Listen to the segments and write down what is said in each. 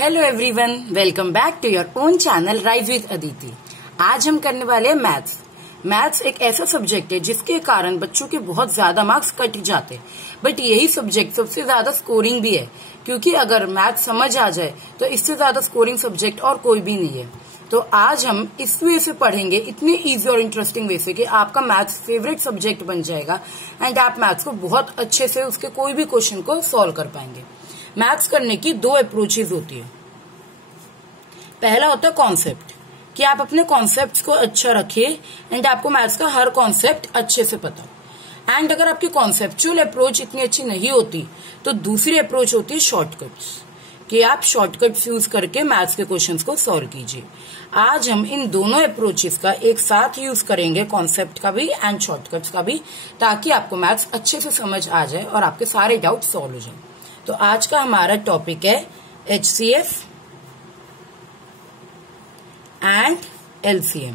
Hello everyone, welcome back to your own channel rise with Aditi. आज हम करने वाले हैं मैथ्स। मैथ्स एक ऐसा सब्जेक्ट है जिसके कारण बच्चों के बहुत ज्यादा मार्क्स कट जाते हैं, बट यही सब्जेक्ट सबसे ज्यादा स्कोरिंग भी है, क्योंकि अगर मैथ्स समझ आ जाए तो इससे ज्यादा स्कोरिंग सब्जेक्ट और कोई भी नहीं है। तो आज हम इस वे से पढ़ेंगे, इतने इजी और इंटरेस्टिंग वे से कि आपका मैथ्स फेवरेट सब्जेक्ट बन जाएगा एंड आप मैथ्स को बहुत अच्छे से उसके कोई भी क्वेश्चन को सॉल्व कर पाएंगे। मैथ्स करने की दो अप्रोचेज होती है। पहला होता है कॉन्सेप्ट, कि आप अपने कॉन्सेप्ट्स को अच्छा रखिए एंड आपको मैथ्स का हर कॉन्सेप्ट अच्छे से पता हो। एंड अगर आपकी कॉन्सेप्चुअल अप्रोच इतनी अच्छी नहीं होती तो दूसरी अप्रोच होती है शॉर्टकट्स, कि आप शॉर्टकट्स यूज करके मैथ्स के क्वेश्चंस को सॉल्व कीजिए। आज हम इन दोनों अप्रोचेस का एक साथ यूज करेंगे, कॉन्सेप्ट का भी एंड शॉर्टकट्स का भी, ताकि आपको मैथ्स अच्छे से समझ आ जाए और आपके सारे डाउट सॉल्व हो जाए। तो आज का हमारा टॉपिक है HCF and LCM।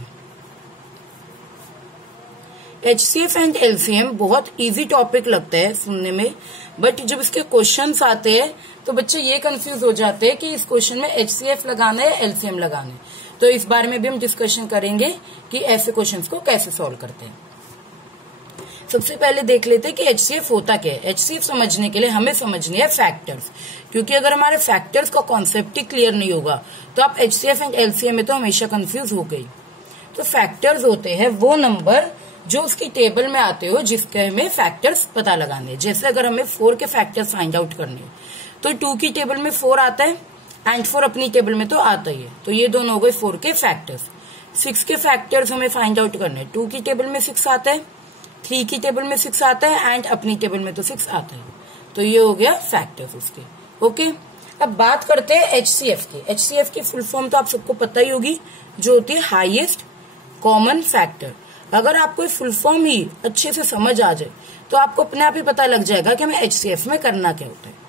HCF and LCM बहुत इजी टॉपिक लगता है सुनने में, बट जब इसके क्वेश्चंस आते हैं तो बच्चे ये कंफ्यूज हो जाते हैं कि इस क्वेश्चन में HCF लगाना है या LCM लगाना है। तो इस बारे में भी हम डिस्कशन करेंगे कि ऐसे क्वेश्चंस को कैसे सॉल्व करते हैं। सबसे पहले देख लेते हैं कि HCF होता क्या है। HCF समझने के लिए हमें समझनी है फैक्टर्स, क्योंकि अगर हमारे फैक्टर्स का कॉन्सेप्ट ही क्लियर नहीं होगा तो आप HCF एंड LCM में तो हमेशा कंफ्यूज हो गई। तो फैक्टर्स होते हैं वो नंबर जो उसकी टेबल में आते हो जिसके हमें फैक्टर्स पता लगाने। जैसे अगर हमें 4 के फैक्टर्स फाइंड आउट करने तो 2 की टेबल में 4 आता है एंड 4 अपनी टेबल में तो आता ही है, तो ये दोनों हो गए 4 के फैक्टर्स। 6 के फैक्टर्स हमें फाइंड आउट करने, 2 की टेबल में 6 आता है, 3 की टेबल में 6 आता है एंड अपनी टेबल में तो 6 आता है, तो ये हो गया फैक्टर्स उसके। ओके, अब बात करते हैं HCF की। HCF की फुल फॉर्म तो आप सबको पता ही होगी, जो होती है हाईएस्ट कॉमन फैक्टर। अगर आपको ये फुल फॉर्म ही अच्छे से समझ आ जाए तो आपको अपने आप ही पता लग जाएगा कि हमें HCF में करना क्या होता है।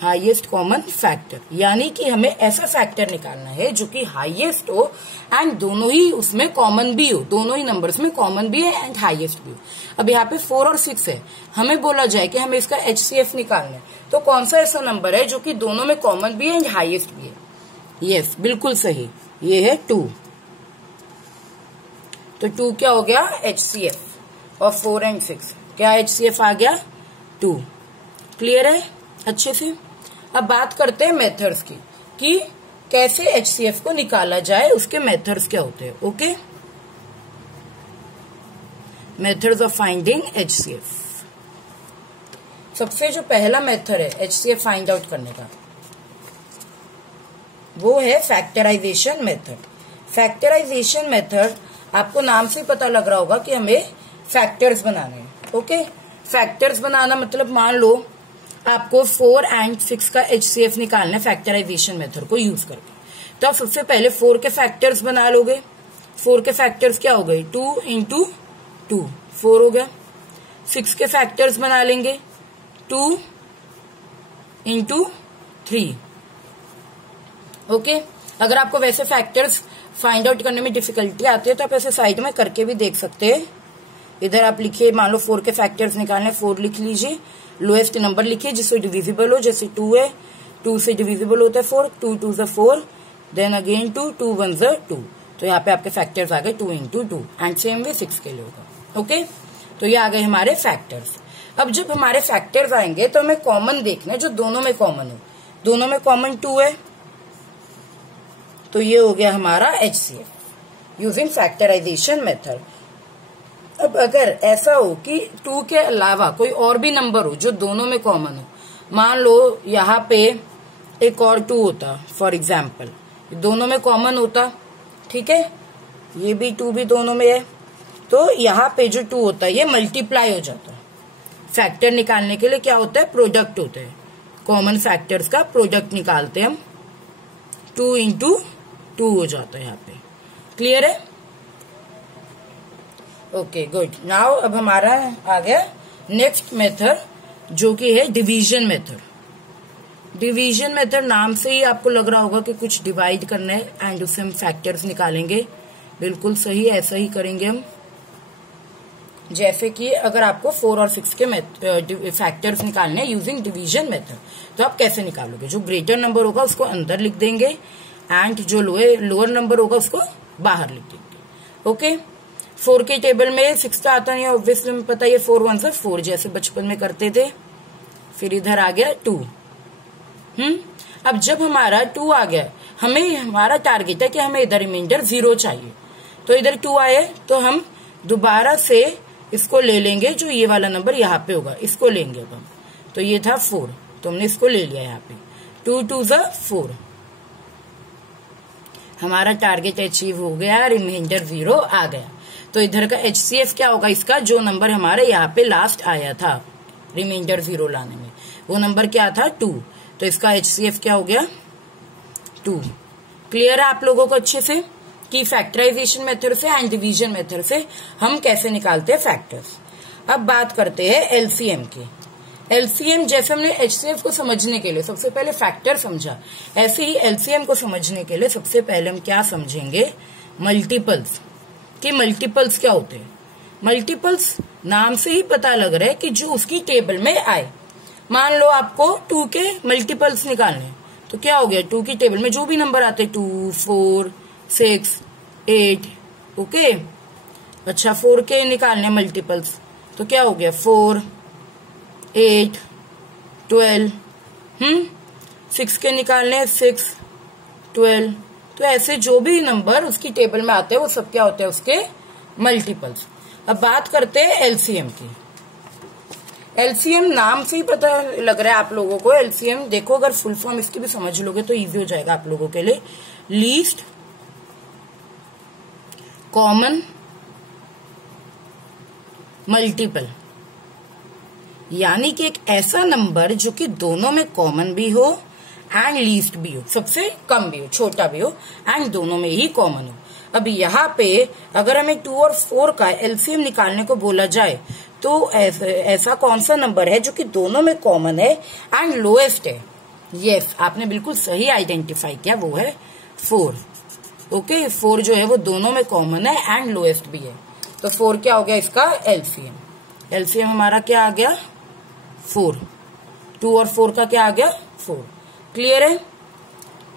हाईएस्ट कॉमन फैक्टर यानी कि हमें ऐसा फैक्टर निकालना है जो कि हाईएस्ट हो एंड दोनों ही उसमें कॉमन भी हो, दोनों ही नंबर्स में कॉमन भी है एंड हाईएस्ट भी हो। अब यहाँ पे 4 और 6 है, हमें बोला जाए कि हमें इसका HCF निकालना है, तो कौन सा ऐसा नंबर है जो कि दोनों में कॉमन भी है एंड हाईएस्ट भी है? यस, बिल्कुल सही, ये है 2। तो 2 क्या हो गया HCF और 4 एंड 6 क्या HCF आ गया 2। क्लियर है अच्छे से? अब बात करते हैं मेथड्स की, कि कैसे HCF को निकाला जाए, उसके मेथड्स क्या होते हैं। Okay, methods of finding HCF। सबसे जो पहला मेथड है HCF फाइंड आउट करने का, वो है फैक्टराइजेशन मेथड। फैक्टराइजेशन मेथड आपको नाम से पता लग रहा होगा कि हमें फैक्टर्स बनाने हैं। ओके, फैक्टर्स बनाना मतलब मान लो आपको 4 एंड 6 का HCF निकालना है फैक्टराइजेशन मेथड को यूज करके। तो आप सबसे पहले 4 के फैक्टर्स बना लोगे। 4 के फैक्टर्स क्या हो गए 2 इंटू 2, 4 हो गया। 6 के फैक्टर्स बना लेंगे 2 इंटू 3। ओके, अगर आपको वैसे फैक्टर्स फाइंड आउट करने में डिफिकल्टी आती है तो आप ऐसे साइड में करके भी देख सकते हैं। इधर आप लिखिए, मान लो 4 के फैक्टर्स निकालने, 4 लिख लीजिए, लोएस्ट नंबर लिखिए जिससे डिविजिबल हो, जैसे 2 है, 2 से डिविजिबल होता है 4, 2 2 ज़ 4, देन अगेन 2, 2 1 ज़ 2, तो यहाँ पे आपके फैक्टर्स आ गए 2 इंटू 2 एंड सेम वे 6 के लिए होगा। ओके, तो ये आ गए हमारे फैक्टर्स। अब जब हमारे फैक्टर्स आएंगे तो हमें कॉमन देखना है जो दोनों में कॉमन हो। दोनों में कॉमन 2 है, तो ये हो गया हमारा HCF यूजिंग फैक्टराइजेशन मेथड। अब अगर ऐसा हो कि 2 के अलावा कोई और भी नंबर हो जो दोनों में कॉमन हो, मान लो यहाँ पे एक और 2 होता फॉर एग्जाम्पल, दोनों में कॉमन होता, ठीक है, ये भी 2 भी दोनों में है, तो यहाँ पे जो 2 होता है ये मल्टीप्लाई हो जाता है। फैक्टर निकालने के लिए क्या होता है, प्रोडक्ट होता है, कॉमन फैक्टर्स का प्रोडक्ट निकालते हैं हम, 2 इंटू 2 हो जाता है यहाँ पे। क्लियर है? Okay good. नाउ अब हमारा आ गया नेक्स्ट मेथड जो कि है डिवीजन मेथड। डिवीजन मेथड नाम से ही आपको लग रहा होगा कि कुछ डिवाइड करना है एंड उससे हम फैक्टर्स निकालेंगे। बिल्कुल सही, ऐसा ही करेंगे हम। जैसे कि अगर आपको 4 और 6 के फैक्टर्स निकालने हैं यूजिंग डिवीजन मेथड, तो आप कैसे निकालोगे? जो ग्रेटर नंबर होगा उसको अंदर लिख देंगे एंड जो लोअर नंबर होगा उसको बाहर लिख देंगे। ओके, 4 के टेबल में 6 तो आता नहीं है, ऑब्वियसली हमें पता है 4 1 4 जैसे बचपन में करते थे। फिर इधर आ गया 2। अब जब हमारा 2 आ गया, हमें हमारा टारगेट है कि हमें इधर रिमाइंडर 0 चाहिए, तो इधर 2 आए तो हम दोबारा से इसको ले लेंगे, जो ये वाला नंबर यहाँ पे होगा इसको लेंगे अब हम। तो ये था 4, तो हमने इसको ले लिया यहाँ पे। 2 2 4, हमारा टारगेट अचीव हो गया, रिमाइंडर 0 आ गया। तो इधर का HCF क्या होगा इसका? जो नंबर हमारे यहाँ पे लास्ट आया था रिमाइंडर 0 लाने में, वो नंबर क्या था? 2। तो इसका HCF क्या हो गया? 2। क्लियर है आप लोगों को अच्छे से कि फैक्टराइजेशन मेथड से एंड डिवीजन मेथड से हम कैसे निकालते हैं फैक्टर्स। अब बात करते हैं एलसीएम की। एलसीएम जैसे हमने HCF को समझने के लिए सबसे पहले फैक्टर समझा, ऐसे ही एलसीएम को समझने के लिए सबसे पहले हम क्या समझेंगे? मल्टीपल्स। कि मल्टीपल्स क्या होते हैं? मल्टीपल्स नाम से ही पता लग रहा है कि जो उसकी टेबल में आए। मान लो आपको 2 के मल्टीपल्स निकालने, तो क्या हो गया? 2 की टेबल में जो भी नंबर आते 2 4 6 8। ओके, अच्छा 4 के निकालने मल्टीपल्स, तो क्या हो गया? 4 8 12। 6 के निकालने 6 12। तो ऐसे जो भी नंबर उसकी टेबल में आते हैं वो सब क्या होते हैं? उसके मल्टीपल्स। अब बात करते हैं एलसीएम की। एलसीएम नाम से ही पता लग रहा है आप लोगों को। एलसीएम देखो, अगर फुल फॉर्म इसकी भी समझ लोगे तो इजी हो जाएगा आप लोगों के लिए। लीस्ट कॉमन मल्टीपल, यानी कि एक ऐसा नंबर जो कि दोनों में कॉमन भी हो एंड लीस्ट भी हो, सबसे कम भी हो, छोटा भी हो एंड दोनों में ही कॉमन हो। अब यहाँ पे अगर हमें 2 और 4 का एलसीएम निकालने को बोला जाए तो ऐसा कौन सा नंबर है जो कि दोनों में कॉमन है एंड लोएस्ट है? यस, आपने बिल्कुल सही आइडेंटिफाई किया, वो है 4। ओके, 4 जो है वो दोनों में कॉमन है एंड लोएस्ट भी है। तो 4 क्या हो गया इसका? एलसीएम। एलसीएम हमारा क्या आ गया? 4। 2 और 4 का क्या आ गया? 4। क्लियर है?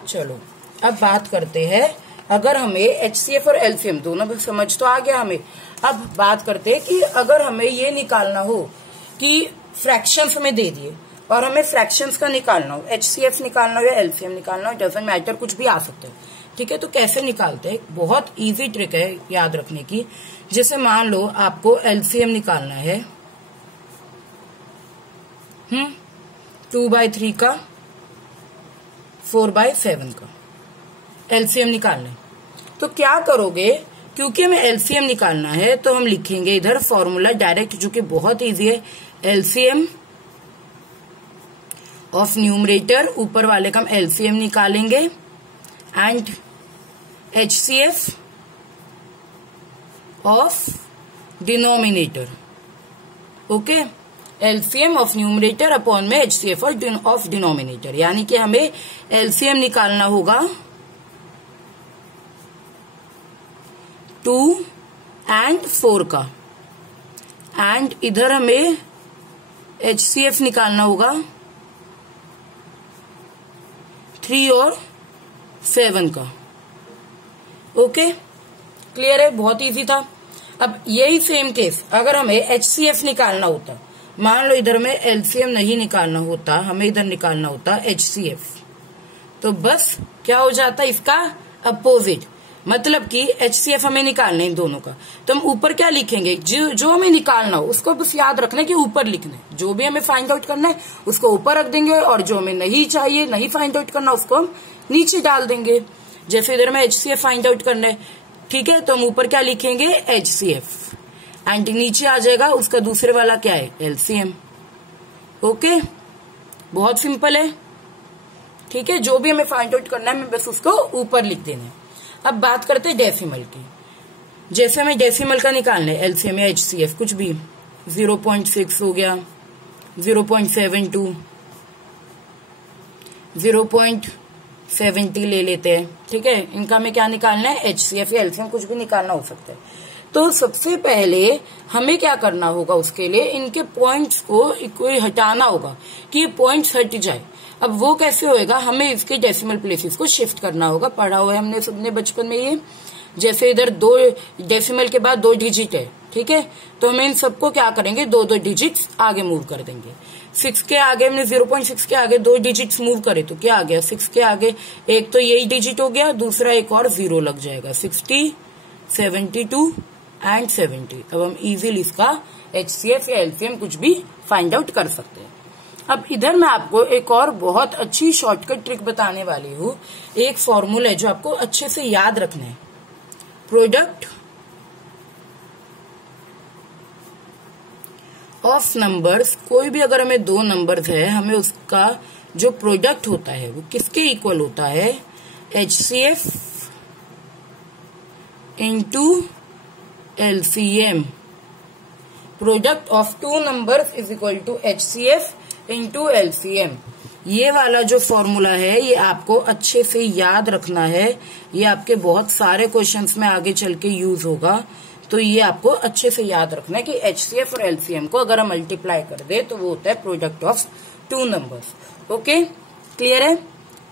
चलो अब बात करते हैं, अगर हमें HCF और LCM दोनों में समझ तो आ गया हमें। अब बात करते हैं कि अगर हमें ये निकालना हो कि फ्रैक्शंस हमें दे दिए और हमें फ्रैक्शंस का निकालना हो, HCF निकालना हो या LCM निकालना हो, डजंट मैटर, कुछ भी आ सकता है। ठीक है, तो कैसे निकालते हैं? बहुत इजी ट्रिक है याद रखने की। जैसे मान लो आपको LCM निकालना है 2/3 का, 4/7 का एलसीएम निकालना है। तो क्या करोगे? क्योंकि हमें एलसीएम निकालना है तो हम लिखेंगे इधर फॉर्मूला डायरेक्ट, जो कि बहुत इजी है। एलसीएम ऑफ न्यूमरेटर, ऊपर वाले का हम एलसीएम निकालेंगे, and HCF of denominator. Okay, LCM of numerator upon में HCF ऑफ डिनोमिनेटर, यानी कि हमें एलसीएम निकालना होगा 2 एंड 4 का, एंड इधर हमें HCF निकालना होगा 3 और 7 का। ओके, क्लियर है? बहुत इजी था। अब यही सेम केस अगर हमें HCF निकालना होता, मान लो इधर में LCM नहीं निकालना होता, हमें इधर निकालना होता HCF, तो बस क्या हो जाता इसका अपोजिट, मतलब कि HCF हमें निकालना है इन दोनों का, तो हम ऊपर क्या लिखेंगे? जो हमें निकालना हो उसको बस याद रखना है कि ऊपर लिखना है। जो भी हमें फाइंड आउट करना है उसको ऊपर रख देंगे, और जो हमें नहीं चाहिए, नहीं फाइंड आउट करना, उसको हम नीचे डाल देंगे। जैसे इधर में HCF फाइंड आउट करना है, ठीक है, तो हम ऊपर क्या लिखेंगे? HCF, एंड नीचे आ जाएगा उसका दूसरे वाला क्या है? LCM। ओके, बहुत सिंपल है। ठीक है, जो भी हमें फाइंड आउट करना है हमें बस उसको ऊपर लिख देना है। अब बात करते हैं डेसिमल की। जैसे हमें डेसिमल का निकालना है, LCM या HCF कुछ भी, 0.6 हो गया, 0.72, 0.70 ले लेते हैं। ठीक है, इनका हमें क्या निकालना है? HCF या LCM, कुछ भी निकालना हो सकता है। तो सबसे पहले हमें क्या करना होगा, उसके लिए इनके पॉइंट्स को कोई हटाना होगा कि ये पॉइंट्स हट जाए। अब वो कैसे होएगा, हमें इसके डेसिमल प्लेसेस को शिफ्ट करना होगा। पढ़ा हुआ है हमने सबने बचपन में ये। जैसे इधर 2 डेसिमल के बाद 2 डिजिट है, ठीक है, तो हमें इन सबको क्या करेंगे, 2-2 डिजिट्स आगे मूव कर देंगे। 6 के आगे हमने 0.6 के आगे 2 डिजिट्स मूव करे तो क्या आ गया, 6 के आगे एक तो यही डिजिट हो गया, दूसरा एक और 0 लग जाएगा। 60, 72 एंड 70। अब हम इजीली इसका HCF या LCM कुछ भी फाइंड आउट कर सकते हैं। अब इधर मैं आपको एक और बहुत अच्छी शॉर्टकट ट्रिक बताने वाली हूँ। एक फॉर्मूला है जो आपको अच्छे से याद रखना है। प्रोडक्ट ऑफ नंबर्स, कोई भी अगर हमें 2 नंबर्स है, हमें उसका जो प्रोडक्ट होता है वो किसके इक्वल होता है, HCF into LCM। Product of 2 numbers is equal to HCF into LCM। ये वाला जो फॉर्मूला है ये आपको अच्छे से याद रखना है। ये आपके बहुत सारे क्वेश्चंस में आगे चल के यूज होगा, तो ये आपको अच्छे से याद रखना है कि HCF और LCM को अगर हम मल्टीप्लाई कर दे तो वो होता है product of 2 numbers. Okay, clear है,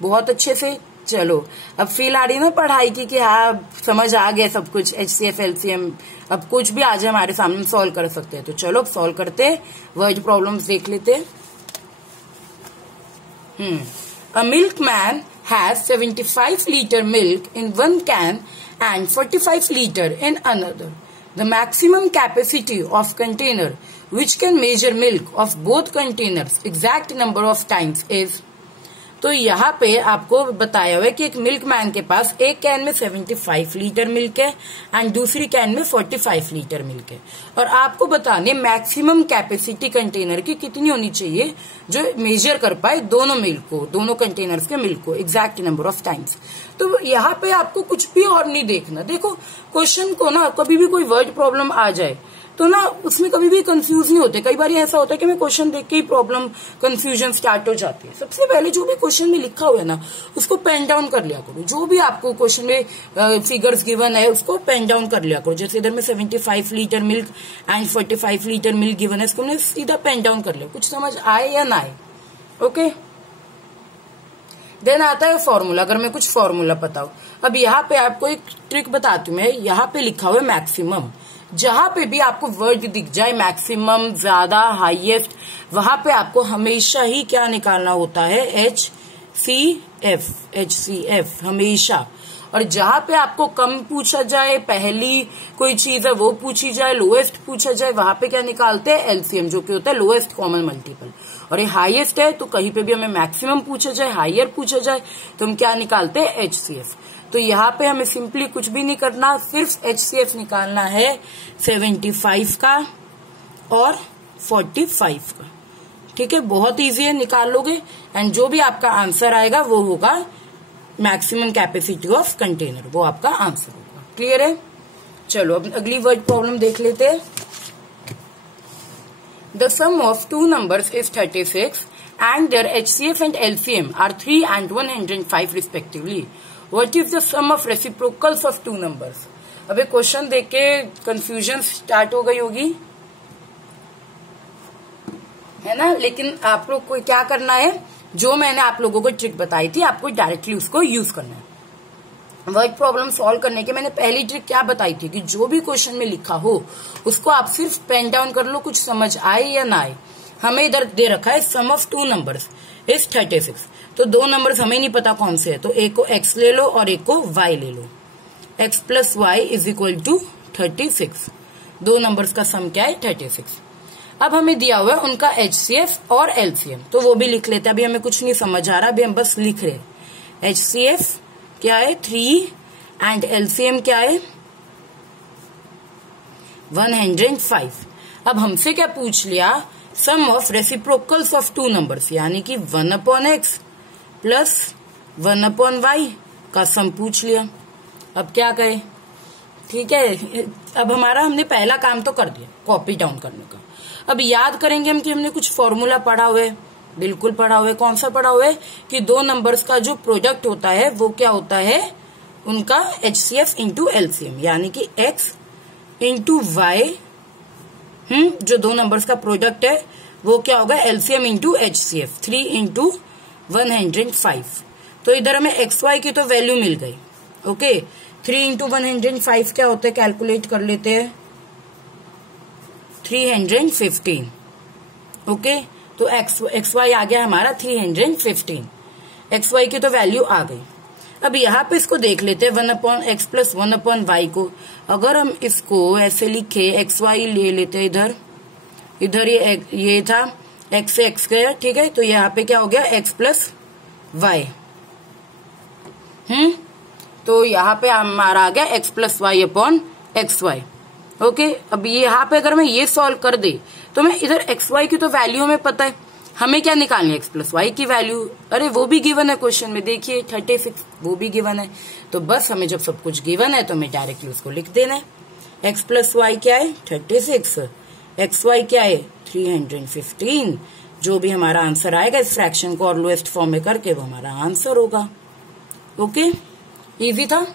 बहुत अच्छे से। चलो अब फील आ रही ना पढ़ाई की कि हाँ समझ आ गया सब कुछ, HCF LCM। अब कुछ भी आ जाए हमारे सामने सॉल्व कर सकते हैं। तो चलो अब सॉल्व करते, वर्ड प्रॉब्लम्स देख लेते। A milkman has 75 liter milk in one can and 45 liter in another. The maximum capacity of container which can measure milk of both containers exact number of times is। तो यहाँ पे आपको बताया हुआ है कि एक मिल्कमैन के पास एक कैन में 75 लीटर मिल्क है एंड दूसरी कैन में 45 लीटर मिल्क है, और आपको बताने मैक्सिमम कैपेसिटी कंटेनर की कितनी होनी चाहिए जो मेजर कर पाए दोनों मिल्क को, दोनों कंटेनर्स के मिल्क को एग्जैक्ट नंबर ऑफ टाइम्स। तो यहाँ पे आपको कुछ भी और नहीं देखना। देखो क्वेश्चन को ना कभी भी कोई वर्ड प्रॉब्लम आ जाए तो ना उसमें कभी भी कंफ्यूज नहीं होते। कई बार ऐसा होता है कि मैं क्वेश्चन देख के ही प्रॉब्लम कंफ्यूजन स्टार्ट हो जाती है। सबसे पहले जो भी क्वेश्चन में लिखा हुआ है ना उसको पेन डाउन कर लिया करो। जो भी आपको क्वेश्चन में फिगर्स गिवन है उसको पेन डाउन कर लिया करो। जैसे इधर में 75 litre milk and 45 litre milk given है, इसको मैंने सीधा पेन डाउन कर लिया, कुछ समझ आए या ना आए। ओके, देन आता है फॉर्मूला। अगर मैं कुछ फॉर्मूला बताऊं, अब यहाँ पे आपको एक ट्रिक बताती हूँ मैं। यहाँ पे लिखा हुआ है मैक्सिमम। जहां पे भी आपको वर्ड दिख जाए मैक्सिमम, ज्यादा, हाईएस्ट, वहां पे आपको हमेशा ही क्या निकालना होता है, HCF हमेशा। और जहां पे आपको कम पूछा जाए, पहली कोई चीज है वो पूछी जाए, लोएस्ट पूछा जाए, वहां पे क्या निकालते हैं, LCM, जो कि होता है लोएस्ट कॉमन मल्टीपल। और ये हाईएस्ट है तो कहीं पे भी हमें मैक्सिमम पूछा जाए, हायर पूछा जाए तो हम क्या निकालते हैं, HCF। तो यहाँ पे हमें सिंपली कुछ भी नहीं करना, सिर्फ HCF निकालना है 75 का और 45 का। ठीक है, बहुत इजी है, निकाल लोगे एंड जो भी आपका आंसर आएगा वो होगा मैक्सिमम कैपेसिटी ऑफ कंटेनर, वो आपका आंसर होगा। क्लियर है? चलो अब अगली वर्ड प्रॉब्लम देख लेते हैं। The sum of 2 numbers is 36 and their HCF and LCM are 3 and 105 respectively. What is the sum of reciprocals of 2 numbers? अब ये क्वेश्चन देख के कंफ्यूजन स्टार्ट हो गई होगी, है ना। लेकिन आप लोग को क्या करना है, जो मैंने आप लोगों को ट्रिक बताई थी आपको डायरेक्टली उसको यूज करना है। वर्ड प्रॉब्लम सॉल्व करने के मैंने पहली ट्रिक क्या बताई थी कि जो भी क्वेश्चन में लिखा हो उसको आप सिर्फ पेन डाउन कर लो, कुछ समझ आए या ना आए। हमें इधर दे रखा है सम ऑफ 2 numbers इज 36, तो 2 नंबर्स हमें नहीं पता कौन से है, तो एक को x ले लो और एक को y ले लो। x plus y is equal to 36। 2 numbers का सम क्या है, 36। अब हमें दिया हुआ है उनका HCF और LCM, तो वो भी लिख लेते हैं। अभी हमें कुछ नहीं समझ आ रहा, अभी हम बस लिख रहे। HCF क्या है 3 एंड LCM क्या है 105। अब हमसे क्या पूछ लिया, सम ऑफ रेसिप्रोकल्स ऑफ 2 numbers, यानी कि 1/x प्लस 1/y का सम पूछ लिया। अब क्या करें, ठीक है। अब हमारा हमने पहला काम तो कर दिया, कॉपी डाउन करने का। अब याद करेंगे हम कि हमने कुछ फॉर्मूला पढ़ा हुआ है, बिल्कुल पढ़ा हुआ है। कौन सा पढ़ा हुआ है कि 2 numbers का जो प्रोडक्ट होता है वो क्या होता है, उनका HCF इंटू LCM, यानी कि x इंटू वाई, जो दो नंबर्स का प्रोडक्ट है वो क्या होगा, एलसीएम इंटू HCF, 3 इंटू 105। तो इधर हमें XY की तो वैल्यू मिल गई। ओके, 3 इंटू 105 क्या होता है, कैलकुलेट कर लेते हैं, 315। ओके, तो XY आ गया हमारा 315। XY की तो वैल्यू आ गई। अब यहाँ पे इसको देख लेते हैं 1/x प्लस 1/y को। अगर हम इसको ऐसे लिखे, XY ले लेते हैं, इधर ये था x से x गया, ठीक है, तो यहाँ पे क्या हो गया x प्लस वाई। तो यहाँ पे हमारा आ गया x plus y upon XY। Okay, अब यहाँ पे अगर मैं ये सॉल्व कर दे तो मैं इधर XY की तो वैल्यू हमें पता है, हमें क्या निकालनी है, x प्लस वाई की वैल्यू। अरे वो भी गिवन है क्वेश्चन में, देखिए 36 वो भी गिवन है। तो बस हमें जब सब कुछ गिवन है तो हमें डायरेक्टली उसको लिख देना है। x प्लस वाई क्या है 36, XY क्या है 315। जो भी हमारा आंसर आएगा इस फ्रैक्शन को और लोएस्ट फॉर्म में करके वो हमारा आंसर होगा। ओके, इजी था।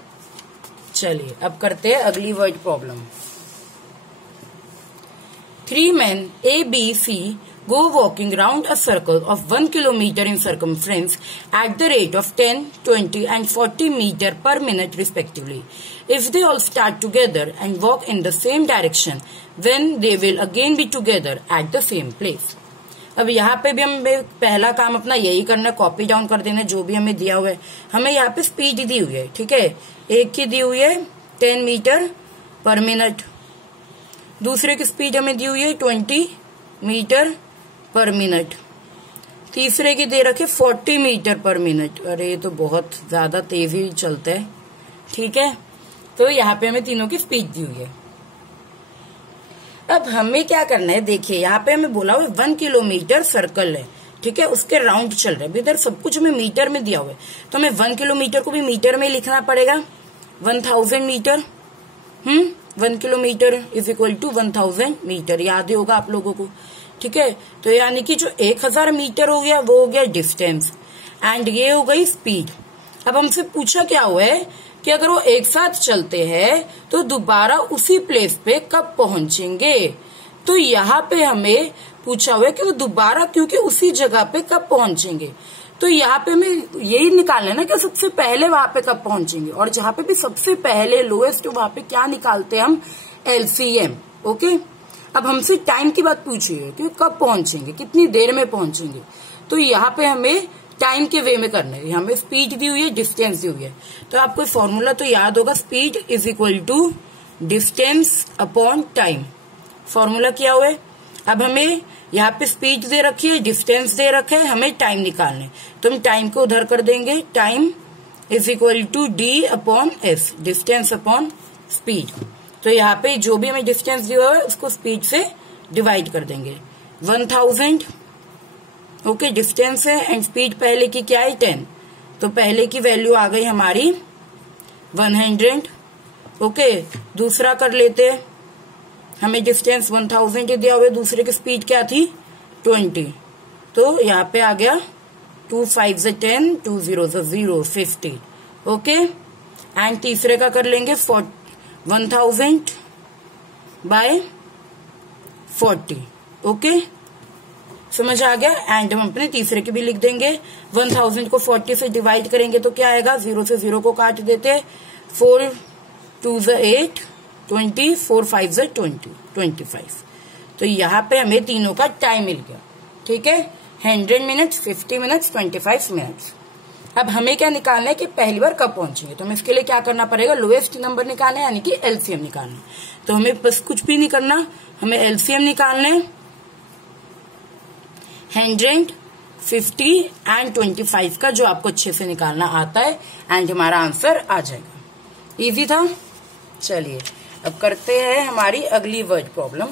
चलिए अब करते हैं अगली word problem. 3 men A, B, C go walking round a circle of 1 kilometer in circumference at the rate of 10, 20 and 40 meter per minute respectively. If they all start together and walk in the same direction, then they will again be together at the same place. अब यहाँ पे भी हमें पहला काम अपना यही करना है, कॉपी डाउन कर देना जो भी हमें दिया हुआ है। हमें यहाँ पे स्पीड दी हुई है, ठीक है, एक की दी हुई है 10 मीटर पर मिनट, दूसरे की स्पीड हमें दी हुई है 20 मीटर पर मिनट, तीसरे की दे रखे 40 मीटर पर मिनट। अरे ये तो बहुत ज्यादा तेजी चलता है, ठीक है। तो यहाँ पे हमें तीनों की स्पीड दी हुई है। अब हमें क्या करना है, देखिए यहाँ पे हमें बोला हुआ 1 किलोमीटर सर्कल है, ठीक है, उसके राउंड चल रहे हैं। इधर सब कुछ हमें मीटर में दिया हुआ है, तो हमें 1 किलोमीटर को भी मीटर में लिखना पड़ेगा। 1000 metre, 1 kilometre is equal to 1000 metre, याद ही होगा आप लोगों को, ठीक है। तो यानी कि जो 1000 मीटर हो गया वो हो गया डिस्टेंस, एंड ये हो गई स्पीड। अब हमसे पूछा क्या हुआ है कि अगर वो एक साथ चलते हैं तो दोबारा उसी प्लेस पे कब पहुंचेंगे। तो यहाँ पे हमें पूछा हुआ है कि वो दोबारा क्योंकि उसी जगह पे कब पहुंचेंगे। तो यहाँ पे हमें यही निकालना है ना कि सबसे पहले वहां पे कब पहुंचेंगे, और जहां पे भी सबसे पहले लोएस्ट वहां पे क्या निकालते हैं हम, LCM। ओके, अब हमसे टाइम की बात पूछी है कि कब पहुंचेंगे, कितनी देर में पहुंचेंगे। तो यहाँ पे हमें टाइम के वे में करना है। हमें स्पीड दी हुई है, डिस्टेंस दी हुई है, तो आपको फॉर्मूला तो याद होगा, speed is equal to distance upon time. Formula क्या हुआ है, अब हमें यहाँ पे स्पीड दे रखी है, डिस्टेंस दे रखे है, हमें टाइम निकालना है। तो हम टाइम को उधर कर देंगे, time is equal to D upon S, distance upon speed. तो यहाँ पे जो भी हमें डिस्टेंस दिया हुआ है उसको स्पीड से डिवाइड कर देंगे। 1000 ओके, डिस्टेंस है एंड स्पीड पहले की क्या है 10, तो पहले की वैल्यू आ गई हमारी 100। ओके, दूसरा कर लेते हैं, हमें डिस्टेंस 1000 दिया हुआ है, दूसरे की स्पीड क्या थी 20, तो यहाँ पे आ गया 2 5 10, 2 0 0, 50। ओके, एंड तीसरे का कर लेंगे 1000 बाय 40। ओके, समझ आ गया। एंड हम अपने तीसरे के भी लिख देंगे, 1000 को 40 से डिवाइड करेंगे तो क्या आएगा, 0 से 0 को काट देते, 4 2 8, 20, 4 5 20, 25। तो यहाँ पे हमें तीनों का टाइम मिल गया, ठीक है, 100 मिनट्स, 50 मिनट्स, 25 मिनट्स। अब हमें क्या निकालना है कि पहली बार कब पहुंचेंगे। तो हमें इसके लिए क्या करना पड़ेगा, लोएस्ट नंबर निकालना है, यानी कि LCM निकालना है। तो हमें बस कुछ भी नहीं करना, हमें LCM निकालना है 100, 50 एंड 25 का, जो आपको अच्छे से निकालना आता है, एंड हमारा आंसर आ जाएगा। इजी था। चलिए अब करते हैं हमारी अगली word problem.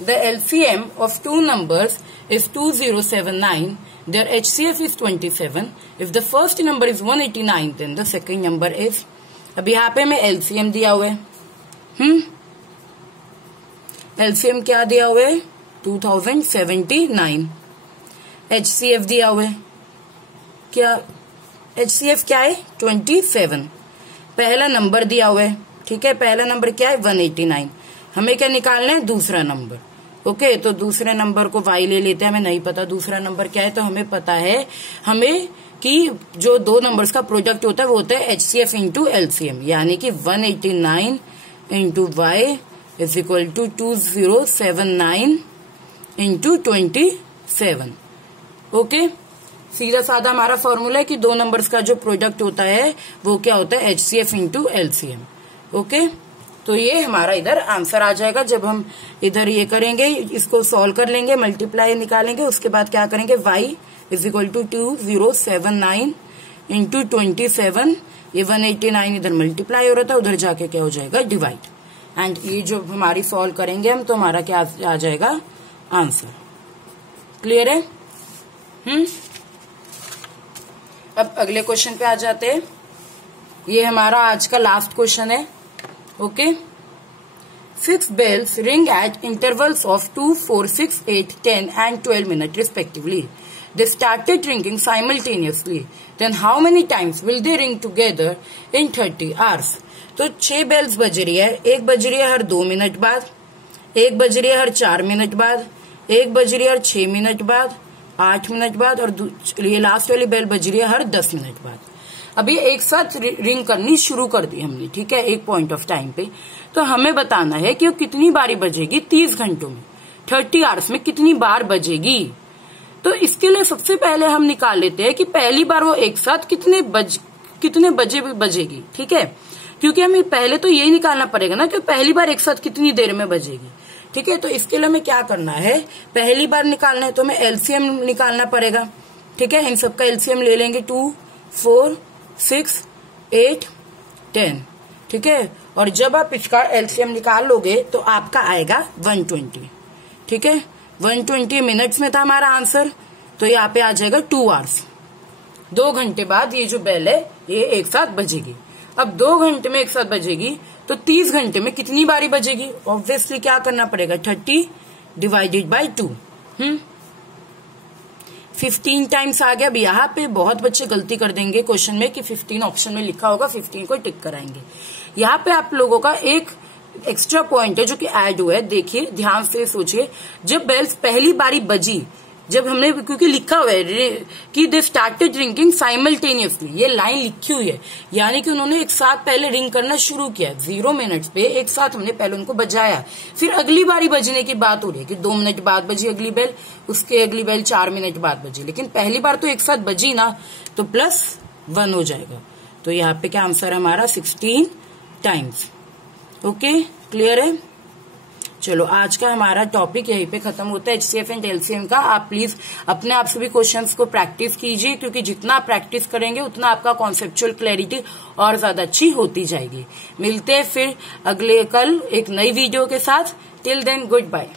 The LCM of 2 numbers is 2079. Their HCF is 27. If the first number is 189, then the second number is। अब यहाँ पे हमें LCM दिया हुआ है, LCM क्या दिया हुआ है 2079। HCF दिया हुआ है, क्या HCF क्या है 27। पहला नंबर दिया हुआ है, ठीक है, पहला नंबर क्या है 189। हमें क्या निकालना है, दूसरा नंबर। ओके, तो दूसरे नंबर को y ले लेते हैं, हमें नहीं पता दूसरा नंबर क्या है। तो हमें पता है हमें कि जो दो नंबर्स का प्रोडक्ट होता है वो होता है HCF इंटू LCM, यानी कि 189 into y is equal to 2079 into 27। Okay, सीधा साधा हमारा फॉर्मूला है कि दो नंबर्स का जो प्रोडक्ट होता है वो क्या होता है, HCF इंटू LCM। ओके, तो ये हमारा इधर आंसर आ जाएगा। जब हम इधर ये करेंगे, इसको सॉल्व कर लेंगे, मल्टीप्लाई निकालेंगे, उसके बाद क्या करेंगे, y is equal to 2079 into 27। ये 189 इधर मल्टीप्लाई हो रहा था, उधर जाके क्या हो जाएगा, डिवाइड। एंड ये जो हमारी सॉल्व करेंगे हम, तो हमारा क्या आ जाएगा, आंसर। क्लियर है? अब अगले क्वेश्चन पे आ जाते हैं। ये हमारा आज का लास्ट क्वेश्चन है। Okay, 6 bells ring at intervals of 2, 4, 6, 8, 10 and 12 minutes respectively. They started ringing simultaneously. Then how many times will they ring together in 30 hours? तो 6 बेल्स बज रही है, एक बज रही है हर 2 मिनट बाद, एक बज रही है हर 4 मिनट बाद, एक बज रही है हर 6 मिनट बाद, 8 मिनट बाद, और ये लास्ट वाली बेल बज रही है हर 10 मिनट बाद। अब ये एक साथ रिंग करनी शुरू कर दी हमने, ठीक है, एक पॉइंट ऑफ टाइम पे। तो हमें बताना है कि वो कितनी बारी बजेगी 30 घंटों में, 30 आवर्स में कितनी बार बजेगी। तो इसके लिए सबसे पहले हम निकाल लेते हैं कि पहली बार वो एक साथ कितने बजे बजेगी, ठीक है, क्योंकि हमें पहले तो यही निकालना पड़ेगा ना कि पहली बार एक साथ कितनी देर में बजेगी। ठीक है, तो इसके लिए हमें क्या करना है, पहली बार निकालना है तो हमें LCM निकालना पड़ेगा। ठीक है, इन सबका LCM ले लेंगे, 2, 4, 6, 8, 10। ठीक है, और जब आप इसका LCM निकाल लोगे तो आपका आएगा 120। ठीक है, 120 मिनट्स में था हमारा आंसर, तो यहाँ पे आ जाएगा 2 आवर्स। 2 घंटे बाद ये जो बेल है ये एक साथ बजेगी। अब 2 घंटे में एक साथ बजेगी तो 30 घंटे में कितनी बारी बजेगी, ऑब्वियसली क्या करना पड़ेगा, 30 डिवाइडेड बाय 2। 15 टाइम्स आ गया। अब यहाँ पे बहुत बच्चे गलती कर देंगे क्वेश्चन में कि 15 ऑप्शन में लिखा होगा, 15 को टिक कराएंगे। यहाँ पे आप लोगों का एक एक्स्ट्रा पॉइंट है जो कि ऐड हुआ है, देखिए ध्यान से सोचिए। जब बेल्स पहली बारी बजी, जब हमने, क्योंकि लिखा हुआ है कि दे स्टार्टेड रिंगिंग साइमल्टेनियसली, ये लाइन लिखी हुई है, यानी कि उन्होंने एक साथ पहले रिंग करना शुरू किया। 0 मिनट्स पे एक साथ हमने पहले उनको बजाया, फिर अगली बारी बजने की बात हो रही है कि 2 मिनट बाद बजी अगली बेल, उसके अगली बेल 4 मिनट बाद बजी, लेकिन पहली बार तो एक साथ बजी ना, तो +1 हो जाएगा। तो यहाँ पे क्या आंसर हमारा 16 टाइम्स। ओके, क्लियर है? चलो, आज का हमारा टॉपिक यहीं पे खत्म होता है, HCF एंड LCM का। आप प्लीज अपने आप से भी क्वेश्चंस को प्रैक्टिस कीजिए, क्योंकि जितना आप प्रैक्टिस करेंगे उतना आपका कॉन्सेप्चुअल क्लैरिटी और ज्यादा अच्छी होती जाएगी। मिलते हैं फिर कल एक नई वीडियो के साथ। Till then, good bye.